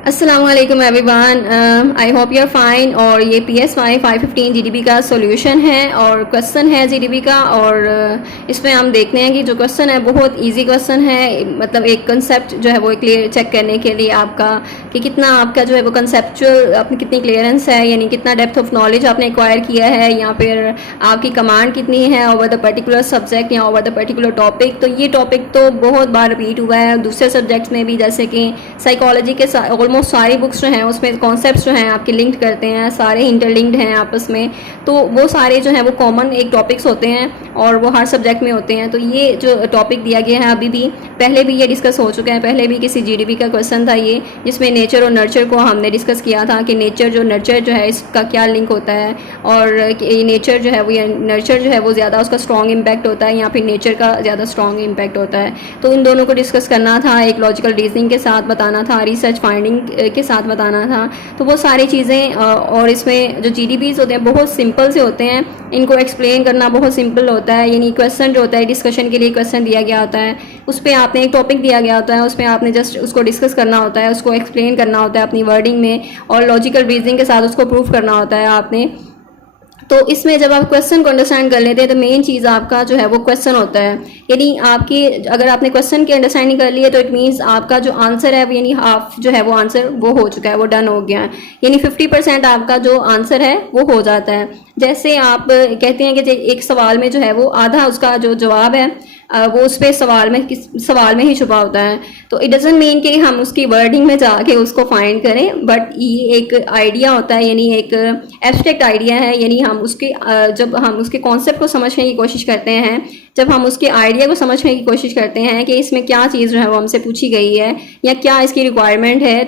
अस्सलाम वालेकुम everyone, I hope you are fine. और ये PSY 515 GDP का सॉल्यूशन है और क्वेश्चन है GDP का। और इसमें हम देखते हैं कि जो क्वेश्चन है बहुत इजी क्वेश्चन है। मतलब एक कंसेप्ट जो है वो क्लियर चेक करने के लिए आपका कि कितना आपका जो है वो कंसेप्चुअल अपनी कितनी क्लियरेंस है, यानी कितना डेप्थ ऑफ नॉलेज आपने एक्वायर किया है, या फिर आपकी कमांड कितनी है ओवर द पर्टिकुलर सब्जेक्ट या ओवर द पर्टिकुलर टॉपिक। तो ये टॉपिक तो बहुत बार रिपीट हुआ है दूसरे सब्जेक्ट्स में भी, जैसे कि साइकोलॉजी के ऑलमोस्ट सारी बुक्स जो हैं उसमें कॉन्सेप्ट्स जो हैं आपके लिंक्ड करते हैं, सारे इंटरलिंक्ड हैं आपस में। तो वो सारे जो हैं वो कॉमन एक टॉपिक्स होते हैं और वो हर सब्जेक्ट में होते हैं। तो ये जो टॉपिक दिया गया है अभी भी, पहले भी ये डिस्कस हो चुका है, पहले भी किसी GDP का क्वेश्चन था ये, जिसमें नेचर और नर्चर को हमने डिस्कस किया था कि नर्चर जो है इसका क्या लिंक होता है, और नेचर जो है वो या नर्चर जो है वो ज़्यादा उसका स्ट्रॉन्ग इम्पैक्ट होता है या फिर नेचर का ज़्यादा स्ट्रॉन्ग इम्पैक्ट होता है। तो इन दोनों को डिस्कस करना था, एक लॉजिकल रीजनिंग के साथ बताना था, रिसर्च फाइंडिंग के साथ बताना था। तो वो सारी चीज़ें, और इसमें जो GDPs होते हैं बहुत सिंपल से होते हैं, इनको एक्सप्लेन करना बहुत सिंपल होता है। यानी क्वेश्चन जो होता है डिस्कशन के लिए क्वेश्चन दिया गया होता है, उस पर आपने एक टॉपिक दिया गया होता है, उसमें आपने जस्ट उसको डिस्कस करना होता है, उसको एक्सप्लेन करना होता है अपनी वर्डिंग में, और लॉजिकल रीजनिंग के साथ उसको प्रूफ करना होता है आपने। तो इसमें जब आप क्वेश्चन को अंडरस्टैंड कर लेते हैं तो मेन चीज़ आपका जो है वो क्वेश्चन होता है। यानी आपकी अगर आपने क्वेश्चन की अंडरस्टैंडिंग कर ली है तो इट मीन्स आपका जो आंसर है यानी हाफ जो है वो आंसर वो हो चुका है, वो डन हो गया है। यानी 50% आपका जो आंसर है वो हो जाता है। जैसे आप कहते हैं कि एक सवाल में जो है वो आधा उसका जो जवाब है वो उस पर सवाल में ही छुपा होता है। तो इट डजंट मीन कि हम उसकी वर्डिंग में जाके उसको फाइंड करें, बट ये एक आइडिया होता है, यानी एक एब्स्ट्रैक्ट आइडिया है। यानी हम उसके जब हम उसके कॉन्सेप्ट को समझने की कोशिश करते हैं, जब हम उसके आइडिया को समझने की कोशिश करते हैं कि इसमें क्या चीज़ जो है वो हमसे पूछी गई है या क्या इसकी रिक्वायरमेंट है,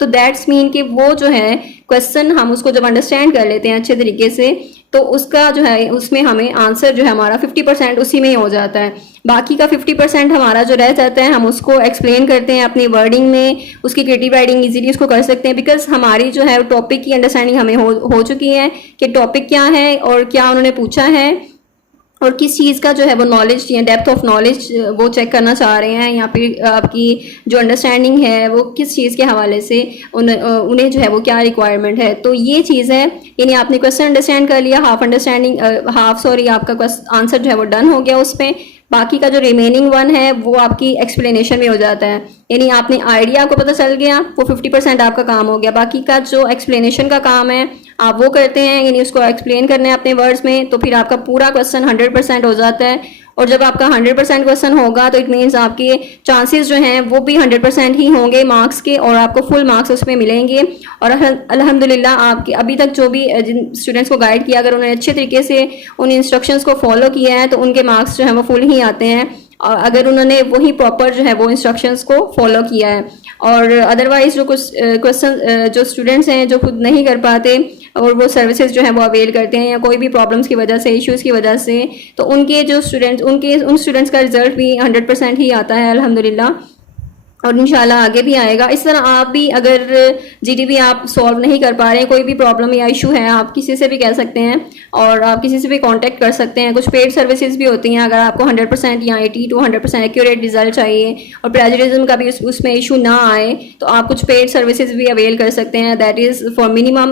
तो दैट्स मीन कि वो जो है क्वेश्चन हम उसको जब अंडरस्टैंड कर लेते हैं अच्छे तरीके से, तो उसका जो है उसमें हमें आंसर जो है हमारा 50% उसी में ही हो जाता है। बाकी का 50% हमारा जो रह जाता है हम उसको एक्सप्लेन करते हैं अपनी वर्डिंग में, उसकी क्रिएटिव राइटिंग इजीली उसको कर सकते हैं, बिकॉज हमारी जो है टॉपिक की अंडरस्टैंडिंग हमें हो चुकी है कि टॉपिक क्या है और क्या उन्होंने पूछा है, और किस चीज़ का जो है वो नॉलेज या डेप्थ ऑफ नॉलेज वो चेक करना चाह रहे हैं, या फिर आपकी जो अंडरस्टैंडिंग है वो किस चीज़ के हवाले से उन्हें जो है वो क्या रिक्वायरमेंट है। तो ये चीज़ है, यानी आपने क्वेश्चन अंडरस्टैंड कर लिया, आपका आंसर जो है वो डन हो गया उस पर। बाकी का जो रिमेनिंग वन है वो आपकी एक्सप्लेनेशन में हो जाता है। यानी आपने आइडिया को पता चल गया, वो 50% आपका काम हो गया। बाकी का जो एक्सप्लेनेशन का काम है आप वो करते हैं, यानी उसको एक्सप्लेन करना है अपने वर्ड्स में, तो फिर आपका पूरा क्वेश्चन 100% हो जाता है। और जब आपका 100% क्वेश्चन होगा तो इट मीन्स आपके चांसेस जो हैं वो भी 100% ही होंगे मार्क्स के, और आपको फुल मार्क्स उसमें मिलेंगे। और अल्हम्दुलिल्लाह आपके अभी तक जो भी जिन स्टूडेंट्स को गाइड किया, अगर उन्होंने अच्छे तरीके से उन इंस्ट्रक्शंस को फॉलो किया है तो उनके मार्क्स जो हैं वो फुल ही आते हैं, और अगर उन्होंने वही प्रॉपर जो है वो इंस्ट्रक्शंस को फॉलो किया है। और अदरवाइज जो कुछ क्वेश्चन जो स्टूडेंट्स हैं जो खुद नहीं कर पाते और वो सर्विसेज जो है वो अवेल करते हैं या कोई भी प्रॉब्लम्स की वजह से, इश्यूज़ की वजह से, तो उनके जो स्टूडेंट्स उन स्टूडेंट्स का रिजल्ट भी 100% ही आता है अल्हम्दुलिल्लाह, और इंशाल्लाह आगे भी आएगा। इस तरह आप भी अगर GDP आप सॉल्व नहीं कर पा रहे हैं, कोई भी प्रॉब्लम या इशू है, आप किसी से भी कह सकते हैं और आप किसी से भी कांटेक्ट कर सकते हैं। कुछ पेड सर्विसेज भी होती हैं, अगर आपको 100% या 80 to 100% एक्यूरेट रिजल्ट चाहिए और प्लेजरिज्म का भी उसमें इशू ना आए, तो आप कुछ पेड सर्विसेज भी अवेल कर सकते हैं। दैट इज़ फॉर मिनिमम,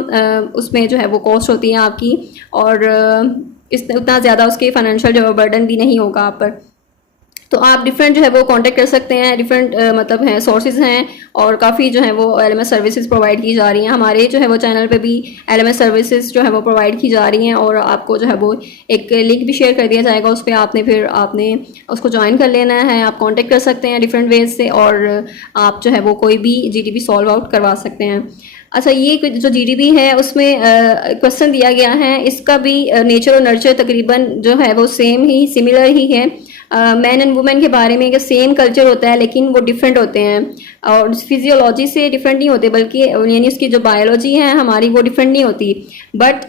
उसमें जो है वो कॉस्ट होती है आपकी, और उतना ज़्यादा उसके फाइनेंशियल जो बर्डन भी नहीं होगा आप पर। तो आप डिफरेंट जो है वो कांटेक्ट कर सकते हैं, डिफरेंट मतलब हैं सोर्सेज हैं, और काफ़ी जो है वो LMS सर्विसेज प्रोवाइड की जा रही हैं। हमारे जो है वो चैनल पे भी LMS सर्विसेज जो है वो प्रोवाइड की जा रही हैं, और आपको जो है वो एक लिंक भी शेयर कर दिया जाएगा, उस पर आपने उसको ज्वाइन कर लेना है। आप कांटेक्ट कर सकते हैं डिफरेंट वेज से, और आप जो है वो कोई भी GDP सॉल्व आउट करवा सकते हैं। अच्छा, ये जो GDP है उसमें क्वेश्चन दिया गया है, इसका भी नेचर और नर्चर तकरीबन जो है वो सिमिलर ही है। मैन एंड वुमेन के बारे में सेम कल्चर होता है लेकिन वो डिफरेंट होते हैं, और फिजियोलॉजी से डिफरेंट नहीं होते, बल्कि यानी उसकी जो बायोलॉजी है हमारी वो डिफरेंट नहीं होती, but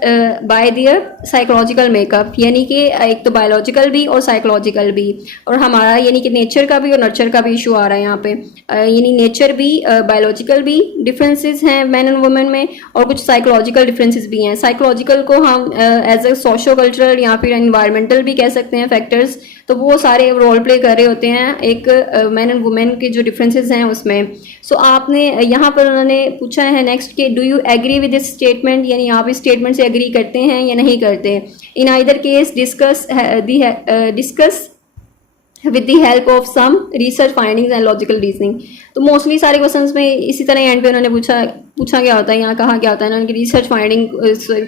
by there psychological makeup, यानी कि एक तो बायोलॉजिकल भी और साइकोलॉजिकल भी। और हमारा यानी कि नेचर का भी और नर्चर का भी इशू आ रहा है यहाँ पे, यानी नेचर भी बायोलॉजिकल भी डिफरेंसेस हैं मैन एंड वुमेन में, और कुछ साइकोलॉजिकल डिफरेंसेस भी हैं। साइकोलॉजिकल को हम एज ए सोशो कल्चरल या फिर एनवायरमेंटल भी कह सकते हैं फैक्टर्स। तो वो सारे रोल प्ले कर रहे होते हैं एक मैन एंड वुमेन के जो डिफरेंसेस हैं उसमें। सो आपने यहाँ पर उन्होंने पूछा है नेक्स्ट कि do you agree with this statement, यानी आप इस स्टेटमेंट से एग्री करते हैं या नहीं करते। In either case discuss with the help of some research findings and logical reasoning. तो मोस्टली सारे क्वेश्चंस में इसी तरह एंड पे उन्होंने पूछा क्या होता है, यहाँ कहा क्या होता है, उनकी रिसर्च फाइंडिंग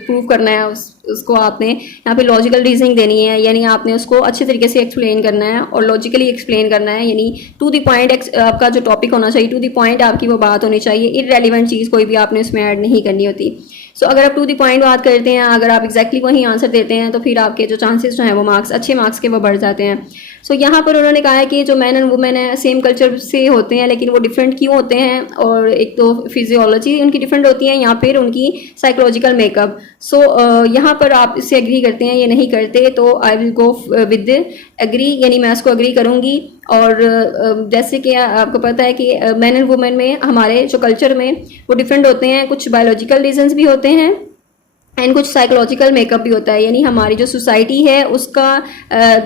प्रूव करना है, उसको आपने यहाँ पे लॉजिकल रीजनिंग देनी है, यानी आपने उसको अच्छे तरीके से एक्सप्लेन करना है और लॉजिकली एक्सप्लेन करना है, यानी टू द पॉइंट आपका जो टॉपिक होना चाहिए, टू द पॉइंट आपकी वो बात होनी चाहिए, इररेलेवेंट चीज़ कोई भी आपने उसमें ऐड नहीं करनी होती। सो अगर आप टू द पॉइंट बात करते हैं, अगर आप एग्जैक्टली वही आंसर देते हैं, तो फिर आपके जो चांसेस जो हैं वो मार्क्स, अच्छे मार्क्स के वो बढ़ जाते हैं। सो यहाँ पर उन्होंने कहा है कि जो मैन एंड वुमेन है सेम कल्चर से होते हैं, लेकिन वो डिफरेंट क्यों होते हैं, और एक तो फिजियोलॉजी उनकी डिफरेंट होती है या फिर उनकी साइकोलॉजिकल मेकअप। सो यहाँ पर आप इससे एग्री करते हैं या नहीं करते, तो I will go with agree, यानी मैं इसको एग्री करूँगी। और जैसे कि आपको पता है कि मैन एंड वुमेन में हमारे जो कल्चर में वो डिफरेंट होते हैं, कुछ बायोलॉजिकल रीजंस भी होते हैं एंड कुछ साइकोलॉजिकल मेकअप भी होता है, यानी हमारी जो सोसाइटी है उसका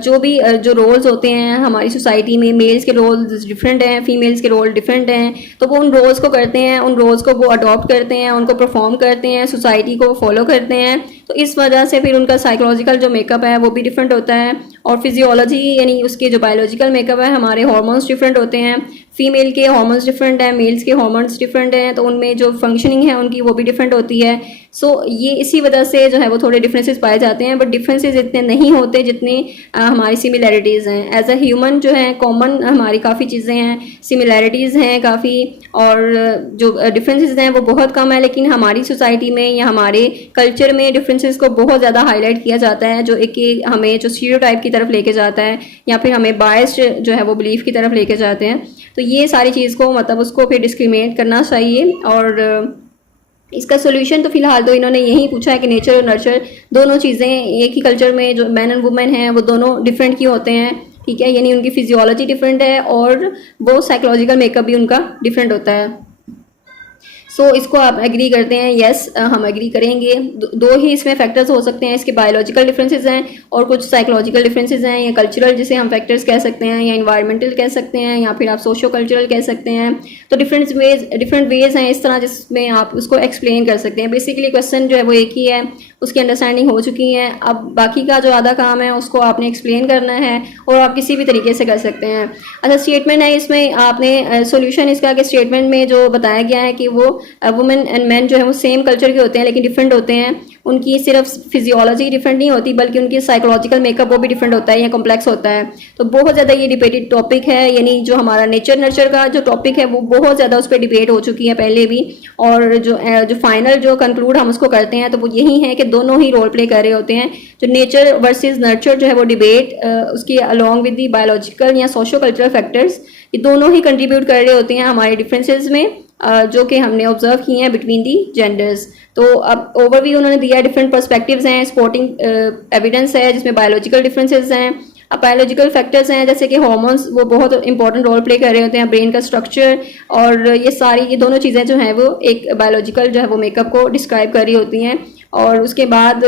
जो भी जो रोल्स होते हैं हमारी सोसाइटी में, मेल्स के रोल्स डिफरेंट हैं, फीमेल्स के रोल डिफरेंट हैं, तो वो उन रोल्स को करते हैं, उन रोल्स को वो अडॉप्ट करते हैं, उनको परफॉर्म करते हैं, सोसाइटी को फॉलो करते हैं। तो इस वजह से फिर उनका साइकोलॉजिकल जो मेकअप है वो भी डिफरेंट होता है। और फिजियोलॉजी यानी उसके जो बायोलॉजिकल मेकअप है, हमारे हार्मोन्स डिफरेंट होते हैं, फीमेल के हार्मोन्स डिफरेंट हैं, मेल्स के हार्मोन्स डिफरेंट हैं, तो उनमें जो फंक्शनिंग है उनकी वो भी डिफरेंट होती है। सो ये इसी वजह से जो है वो थोड़े डिफरेंसेस पाए जाते हैं, बट डिफरेंसेस इतने नहीं होते जितने हमारी सिमिलैरिटीज़ हैं। एज अ ह्यूमन जो है कॉमन हमारी काफ़ी चीज़ें हैं, सिमिलैरिटीज़ हैं काफ़ी, और जो डिफरेंसेस हैं वो बहुत कम है। लेकिन हमारी सोसाइटी में या हमारे कल्चर में डिफरेंसेस को बहुत ज़्यादा हाईलाइट किया जाता है, जो एक हमें जो स्टीरियोटाइप की तरफ लेके जाता है, या फिर हमें बायस्ड जो है वो बिलीफ की तरफ लेके जाते हैं। तो ये सारी चीज़ को मतलब उसको फिर डिस्क्रिमिनेट करना चाहिए। और इसका सोल्यूशन तो फिलहाल तो इन्होंने यही पूछा है कि नेचर और नर्चर दोनों चीज़ें एक ही कल्चर में जो मैन एंड वुमेन हैं वो दोनों डिफरेंट क्यों होते हैं, ठीक है, यानी उनकी फिजियोलॉजी डिफरेंट है और वो साइकोलॉजिकल मेकअप भी उनका डिफरेंट होता है। सो इसको आप एग्री करते हैं, यस हम एग्री करेंगे। दो ही इसमें फैक्टर्स हो सकते हैं, इसके बायोलॉजिकल डिफरेंसेस हैं और कुछ साइकोलॉजिकल डिफरेंसेस हैं, या कल्चरल जिसे हम फैक्टर्स कह सकते हैं, या इन्वायरमेंटल कह सकते हैं, या फिर आप सोशो कल्चरल कह सकते हैं। तो डिफरेंट वेज हैं इस तरह जिसमें आप उसको एक्सप्लेन कर सकते हैं। बेसिकली क्वेश्चन जो है वो एक ही है, उसकी अंडरस्टैंडिंग हो चुकी है। अब बाकी का जो आधा काम है उसको आपने एक्सप्लेन करना है और आप किसी भी तरीके से कर सकते हैं। अच्छा, स्टेटमेंट है इसमें आपने सोल्यूशन इसका कि स्टेटमेंट में जो बताया गया है कि वो वुमेन एंड मैन जो है वो सेम कल्चर के होते हैं लेकिन डिफरेंट होते हैं। उनकी सिर्फ फिजियोलॉजी डिफरेंट नहीं होती बल्कि उनकी साइकोलॉजिकल मेकअप वो भी डिफरेंट होता है या कॉम्प्लेक्स होता है। तो बहुत ज़्यादा ये डिबेटेड टॉपिक है, यानी जो हमारा नेचर नर्चर का जो टॉपिक है वो बहुत ज़्यादा उस पर डिबेट हो चुकी है पहले भी। और जो फाइनल जो कंक्लूड हम उसको करते हैं तो वो यही है कि दोनों ही रोल प्ले कर रहे होते हैं। जो नेचर वर्सेस नर्चर जो है वो डिबेट उसकी अलॉन्ग विद दी बायोलॉजिकल या सोशो कल्चरल फैक्टर्स, ये दोनों ही कंट्रीब्यूट कर रहे होते हैं हमारे डिफरेंसेस में जो कि हमने ऑब्जर्व किए हैं बिटवीन दी जेंडर्स। तो अब ओवरव्यू उन्होंने दिया, डिफरेंट पर्सपेक्टिव्स हैं, सपोर्टिंग एविडेंस है जिसमें बायोलॉजिकल डिफरेंसेस हैं। अब बायोलॉजिकल फैक्टर्स हैं जैसे कि हार्मोन्स वो बहुत इंपॉर्टेंट रोल प्ले कर रहे होते हैं, ब्रेन का स्ट्रक्चर और ये दोनों चीज़ें जो हैं वो एक बायोलॉजिकल जो है वो मेकअप को डिस्क्राइब कर रही होती हैं। और उसके बाद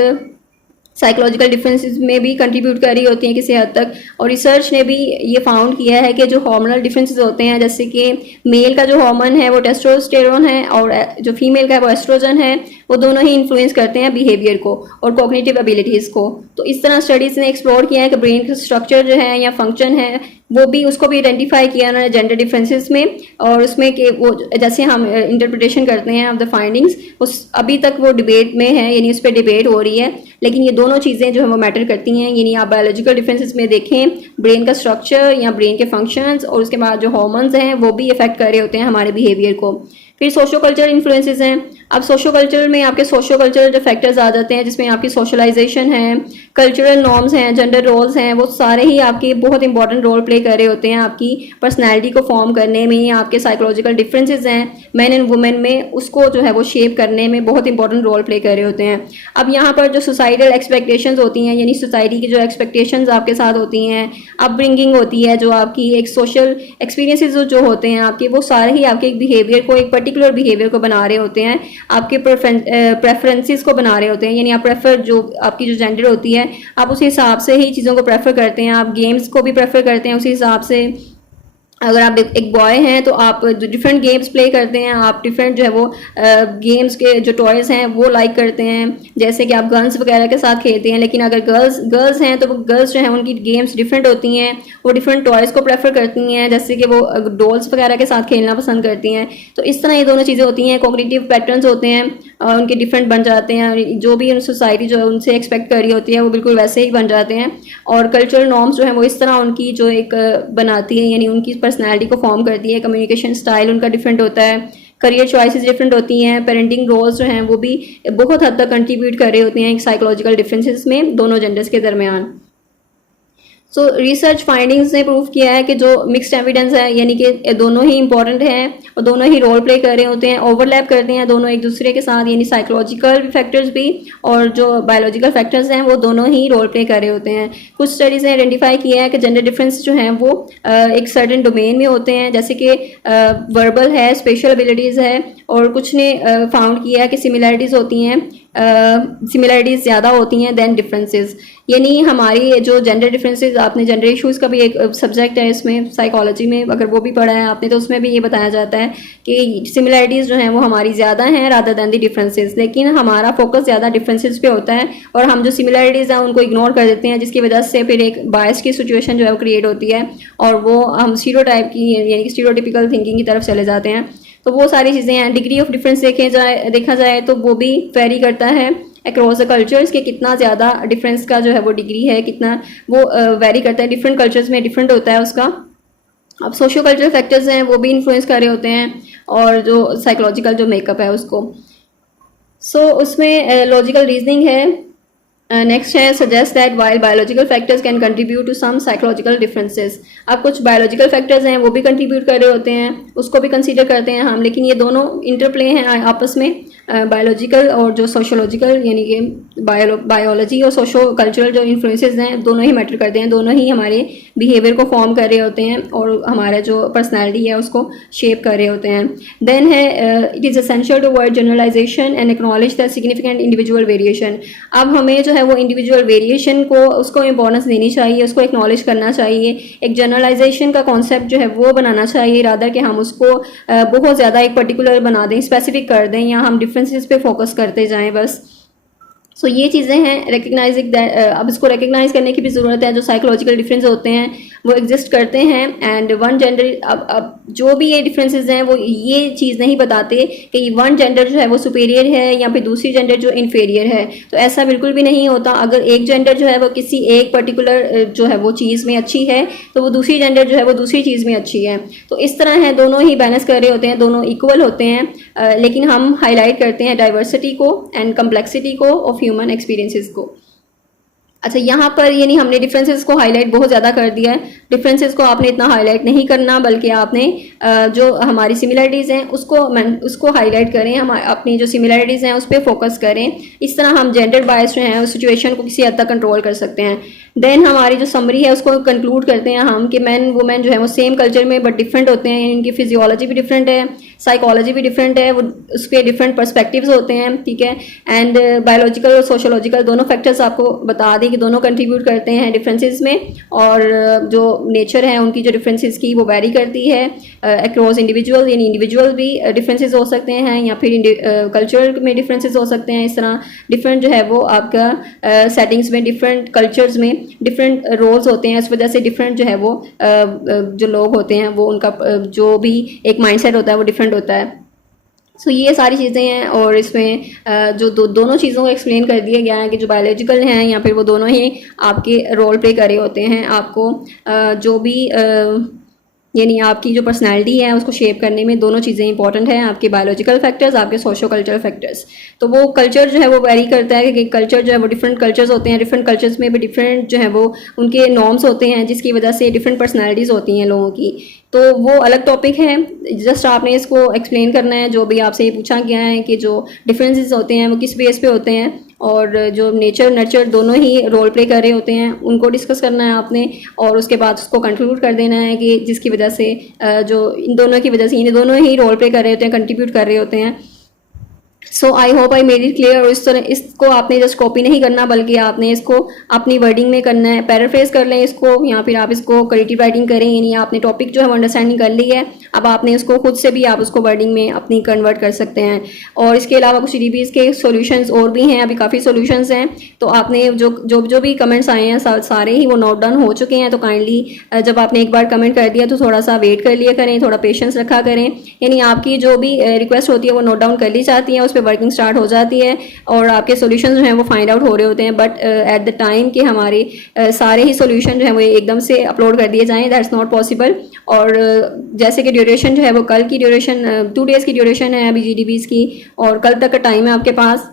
साइकोलॉजिकल डिफरेंसेस में भी कंट्रीब्यूट कर रही होती हैं किसी हद तक। और रिसर्च ने भी ये फाउंड किया है कि जो हार्मोनल डिफरेंसेस होते हैं, जैसे कि मेल का जो हार्मोन है वो टेस्टोस्टेरोन है और जो फीमेल का है वो एस्ट्रोजन है, वो दोनों ही इन्फ्लुएंस करते हैं बिहेवियर को और कॉग्निटिव एबिलिटीज़ को। तो इस तरह स्टडीज़ ने एक्सप्लोर किया है कि ब्रेन का स्ट्रक्चर जो है या फंक्शन है वो भी उसको भी आइडेंटिफाई किया उन्होंने जेंडर डिफरेंसेस में। और उसमें कि वो जैसे हम इंटरप्रिटेशन करते हैं ऑफ द फाइंडिंग्स उस अभी तक वो डिबेट में है, यानी उस पर डिबेट हो रही है। लेकिन ये दोनों चीज़ें जो है वो मैटर करती हैं, यानी आप बायोलॉजिकल डिफरेंसेस में देखें ब्रेन का स्ट्रक्चर या ब्रेन के फंक्शंस और उसके बाद जो हार्मोन्स हैं वो भी इफेक्ट कर रहे होते हैं हमारे बिहेवियर को। फिर सोशो कल्चरल इन्फ्लुएंसेस हैं। अब सोशो कल्चर में आपके सोशो कल्चरल जो फैक्टर्स आ जाते हैं जिसमें आपकी सोशलाइजेशन है, कल्चरल नॉर्म्स हैं, जेंडर रोल्स हैं, वो सारे ही आपके बहुत इंपॉर्टेंट रोल प्ले कर रहे होते हैं आपकी पर्सनैलिटी को फॉर्म करने में, या आपके साइकोलॉजिकल डिफरेंसेस हैं मैन एंड वुमेन में उसको जो है वो शेप करने में बहुत इंपॉर्टेंट रोल प्ले कर रहे होते हैं। अब यहाँ पर जो सोसाइटल एक्सपेक्टेशंस होती हैं, यानी सोसाइटी की जो एक्सपेक्टेशंस आपके साथ होती हैं, अपब्रिंगिंग होती है, जो आपकी एक सोशल एक्सपीरियंसेस जो होते हैं आपके, वो सारे ही आपके एक बिहेवियर को एक पर्टिकुलर बिहेवियर को बना रहे होते हैं, आपके प्रेफरेंसेस को बना रहे होते हैं, यानी आप प्रेफर जो आपकी जो जेंडर होती है आप उस हिसाब से ही चीज़ों को प्रेफर करते हैं, आप गेम्स को भी प्रेफर करते हैं उसी हिसाब से। अगर आप एक बॉय हैं तो आप डिफरेंट गेम्स प्ले करते हैं, आप डिफरेंट जो है वो गेम्स के जो टॉयज़ हैं वो लाइक करते हैं, जैसे कि आप गन्स वगैरह के साथ खेलते हैं। लेकिन अगर गर्ल्स हैं तो वो गर्ल्स जो हैं उनकी गेम्स डिफरेंट होती हैं, वो डिफरेंट टॉयज़ को प्रेफर करती हैं, जैसे कि वो डॉल्स वगैरह के साथ खेलना पसंद करती हैं। तो इस तरह ये दोनों चीज़ें होती हैं, कॉग्निटिव पैटर्न्स होते हैं उनके डिफरेंट बन जाते हैं, जो भी सोसाइटी जो है उनसे एक्सपेक्ट कर रही होती है वो बिल्कुल वैसे ही बन जाते हैं। और कल्चरल नॉर्म्स जो है वो इस तरह उनकी जो एक बनाती है, यानी उनकी पर्सनैलिटी को फॉर्म करती है। कम्युनिकेशन स्टाइल उनका डिफरेंट होता है, करियर चॉइसेस डिफरेंट होती हैं, पेरेंटिंग रोल्स जो हैं वो भी बहुत हद तक कंट्रीब्यूट कर रहे होते हैं साइकोलॉजिकल डिफरेंसेस में दोनों जेंडर्स के दरमियान। सो रिसर्च फाइंडिंग्स ने प्रूव किया है कि जो मिक्स्ड एविडेंस है, यानी कि दोनों ही इंपॉर्टेंट हैं और दोनों ही रोल प्ले कर रहे होते हैं, ओवरलैप करते हैं दोनों एक दूसरे के साथ, यानी साइकोलॉजिकल फैक्टर्स भी और जो बायोलॉजिकल फैक्टर्स हैं वो दोनों ही रोल प्ले कर रहे होते हैं। कुछ स्टडीज़ ने आइडेंटिफाई किया है कि जेंडर डिफरेंस जो हैं वो एक सर्टेन डोमेन में होते हैं, जैसे कि वर्बल है, स्पेशल एबिलिटीज़ है, और कुछ ने फाउंड किया है कि सिमिलैरिटीज़ होती हैं, सिमिलैरिटीज़ ज़्यादा होती हैं देन डिफरेंसेस। यानी हमारी जो जेंडर डिफरेंसेस, आपने जेंडर इश्यूज़ का भी एक सब्जेक्ट है इसमें साइकोलॉजी में, अगर वो भी पढ़ा है आपने तो उसमें भी ये बताया जाता है कि सिमिलैरिटीज़ जो हैं वो हमारी ज़्यादा हैं रादर दैन दी डिफरेंसेस, लेकिन हमारा फोकस ज़्यादा डिफरेंसेस पे होता है और हम जो सिमिलैरिटीज़ हैं उनको इग्नोर कर देते हैं, जिसकी वजह से फिर एक बायस की सिचुएशन जो है वो क्रिएट होती है और वो हम स्टीरियोटाइप की यानी कि स्टीरियोटिपिकल थिंकिंग की तरफ चले जाते हैं। तो वो सारी चीज़ें हैं। डिग्री ऑफ डिफरेंस देखा जाए तो वो भी वेरी करता है अक्रॉस द कल्चर्स के, कितना ज़्यादा डिफरेंस का जो है वो डिग्री है, कितना वो वेरी करता है, डिफरेंट कल्चर्स में डिफरेंट होता है उसका। अब सोशो कल्चरल फैक्टर्स हैं वो भी इन्फ्लुएंस कर रहे होते हैं और जो साइकोलॉजिकल जो मेकअप है उसको। उसमें लॉजिकल रीजनिंग है। नेक्स्ट है suggest that while biological factors can contribute to some psychological differences. अब कुछ बायोलॉजिकल फैक्टर्स हैं वो भी कंट्रीब्यूट कर रहे होते हैं, उसको भी कंसीडर करते हैं हम, लेकिन ये दोनों इंटरप्ले हैं आपस में, बायोलॉजिकल और जो सोशोलॉजिकल, यानी कि बायोलॉजी और सोशो कल्चरल जो इन्फ्लुएंसेस हैं दोनों ही मैटर करते हैं, दोनों ही हमारे बिहेवियर को फॉर्म कर रहे होते हैं और हमारा जो पर्सनैलिटी है उसको शेप कर रहे होते हैं। देन है it is essential to avoid generalisation and acknowledge the significant individual variation. अब हमें जो है वो इंडिविजुअल वेरिएशन को उसको इंपॉर्टेंस देनी चाहिए, उसको एक्नॉलेज करना चाहिए, एक जनरलाइजेशन का कॉन्सेप्ट जो है वो बनाना चाहिए रादर कि हम उसको बहुत ज़्यादा एक पर्टिकुलर बना दें, स्पेसिफिक कर दें या हम डिफरेंसेस पे फोकस करते जाएं बस। सो ये चीज़ें हैं रिकग्नाइजिंग दैट, अब इसको रिकग्नाइज करने की भी ज़रूरत है। जो साइकोलॉजिकल डिफरेंस होते हैं वो एग्जिस्ट करते हैं एंड वन जेंडर, अब जो भी ये डिफरेंसेस हैं वो ये चीज़ नहीं बताते कि वन जेंडर जो है वो सुपेरियर है या फिर दूसरी जेंडर जो इन्फेरियर है, तो ऐसा बिल्कुल भी नहीं होता। अगर एक जेंडर जो है वो किसी एक पर्टिकुलर जो है वो चीज़ में अच्छी है तो वो दूसरी जेंडर जो है वो दूसरी चीज़ में अच्छी है। तो इस तरह है, दोनों ही बैलेंस कर रहे होते हैं, दोनों इक्वल होते हैं, लेकिन हम हाईलाइट करते हैं डाइवर्सिटी को एंड कम्प्लेक्सिटी को ऑफ ह्यूमन एक्सपीरियंसेस को। अच्छा, यहाँ पर यानी हमने डिफरेंसेस को हाईलाइट बहुत ज़्यादा कर दिया है। डिफरेंसेस को आपने इतना हाईलाइट नहीं करना, बल्कि आपने जो हमारी सिमिलरिटीज़ हैं उसको हाईलाइट करें, हम अपनी जो सिमिलरिटीज़ हैं उस पर फोकस करें। इस तरह हम जेंडर बायस जो हैं उस सिचुएशन को किसी हद तक कंट्रोल कर सकते हैं। देन हमारी जो समरी है उसको कंक्लूड करते हैं हम कि मैन वुमेन जो है वो सेम कल्चर में बट डिफरेंट होते हैं, इनकी फिजियोलॉजी भी डिफरेंट है, साइकोलॉजी भी डिफरेंट है, वो उस पर डिफरेंट पर्सपेक्टिव्स होते हैं, ठीक है। एंड बायोलॉजिकल और सोशोलॉजिकल दोनों फैक्टर्स आपको बता दें कि दोनों कंट्रीब्यूट करते हैं डिफरेंसेस में, और जो नेचर है उनकी जो डिफरेंसेस की वो वेरी करती है अक्रॉस इंडिविजुअल, यानी इंडिविजुअल भी डिफरेंसेस हो सकते हैं या फिर कल्चर में डिफरेंसेस हो सकते हैं। इस तरह डिफरेंट जो है वो आपका सेटिंग्स में, डिफरेंट कल्चर्स में डिफरेंट रोल्स होते हैं, इस वजह से डिफरेंट जो है वो जो लोग होते हैं वो उनका जो भी एक माइंडसेट होता है वो डिफरेंट होता है। सो ये सारी चीज़ें हैं और इसमें जो दोनों चीज़ों को एक्सप्लेन कर दिया गया है कि जो बायोलॉजिकल हैं या फिर वो दोनों ही आपके रोल प्ले कर रहे होते हैं। आपको जो भी यानी आपकी जो पर्सनालिटी है उसको शेप करने में दोनों चीज़ें इंपॉर्टेंट हैं, आपके बायोलॉजिकल फैक्टर्स, आपके सोशो कल्चरल फैक्टर्स। तो वो कल्चर जो है वो वेरी करता है कि कल्चर जो है वो डिफरेंट कल्चर्स होते हैं, डिफरेंट कल्चर्स में भी डिफरेंट जो है वो उनके नॉर्म्स होते हैं, जिसकी वजह से डिफरेंट पर्सनैलिटीज़ होती हैं लोगों की। तो वो अलग टॉपिक है, जस्ट आपने इसको एक्सप्लेन करना है। जो भी आपसे ये पूछा गया है कि जो डिफरेंसेस होते हैं वो किस बेस पे होते हैं, और जो नेचर नर्चर दोनों ही रोल प्ले कर रहे होते हैं उनको डिस्कस करना है आपने, और उसके बाद उसको कंक्लूड कर देना है कि जिसकी वजह से जो इन दोनों की वजह से इन दोनों ही रोल प्ले कर रहे होते हैं, कंट्रीब्यूट कर रहे होते हैं। So I hope I made it clear. और इस तरह इसको आपने जस्ट कॉपी नहीं करना बल्कि आपने इसको अपनी वर्डिंग में करना है, पैराफ्रेज कर लें इसको, या फिर आप इसको क्रिएटिव राइटिंग करें, यानी आपने टॉपिक जो है वो अंडरस्टैंडिंग कर ली है, अब आपने उसको खुद से भी आप उसको वर्डिंग में अपनी कन्वर्ट कर सकते हैं। और इसके अलावा कुछ जीडीबीज के सॉल्यूशंस और भी हैं, अभी काफ़ी सॉल्यूशंस हैं, तो आपने जो भी कमेंट्स आए हैं सारे ही वो नोट डाउन हो चुके हैं। तो काइंडली जब आपने एक बार कमेंट कर दिया तो थोड़ा सा वेट कर लिया करें, थोड़ा पेशेंस रखा करें, यानी आपकी जो भी रिक्वेस्ट होती है वो नोट डाउन कर ली जाती है, उस पर वर्किंग स्टार्ट हो जाती है और आपके सॉल्यूशन जो हैं वो फाइंड आउट हो रहे होते हैं। बट एट द टाइम कि हमारे सारे ही सॉल्यूशन जो हैं वो एकदम से अपलोड कर दिए जाएं, दैट्स नॉट पॉसिबल। और जैसे कि ड्यूरेशन जो है वो कल की ड्यूरेशन 2 डेज़ की ड्यूरेशन है अभी जीडीबीज़ की, और कल तक का टाइम है आपके पास।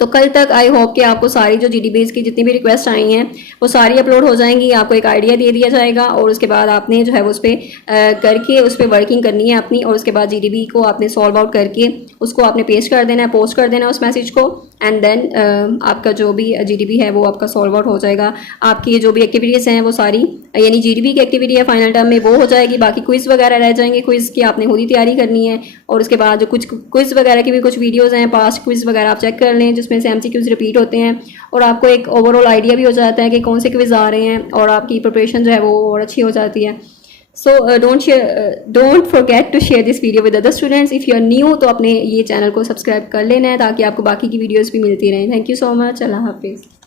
तो कल तक आई होप कि आपको सारी जो जीडीबीज़ की जितनी भी रिक्वेस्ट आई हैं वो सारी अपलोड हो जाएंगी, आपको एक आइडिया दे दिया जाएगा और उसके बाद आपने जो है वो उस पर करके उस पर वर्किंग करनी है अपनी, और उसके बाद जीडीबी को आपने सॉल्व आउट करके उसको आपने पेस्ट कर देना है, पोस्ट कर देना है उस मैसेज को, एंड देन आपका जो भी जीडीबी है वो आपका सॉल्व आउट हो जाएगा। आपकी जो भी एक्टिविटीज़ हैं वो सारी, यानी जीडीबी की एक्टिविटी है फाइनल टर्म में वो हो जाएगी, बाकी क्विज़ वगैरह रह जाएंगे, क्विज़ की आपने खुद ही तैयारी करनी है। और उसके बाद जो कुछ क्विज़ वगैरह की भी कुछ वीडियोज़ हैं, पास्ट क्विज़ वगैरह आप चेक कर लें जिसमें से एमसीक्यूज़ रिपीट होते हैं, और आपको एक ओवरऑल आइडिया भी हो जाता है कि कौन से क्विज़ आ रहे हैं, और आपकी प्रिपरेशन जो है वो और अच्छी हो जाती है। So don't forget to share this video with other students. If you are new तो अपने ये चैनल को सब्सक्राइब कर लेना है ताकि आपको बाकी की वीडियोज़ भी मिलती रहें। Thank you so much. अल्लाह हाफिज़।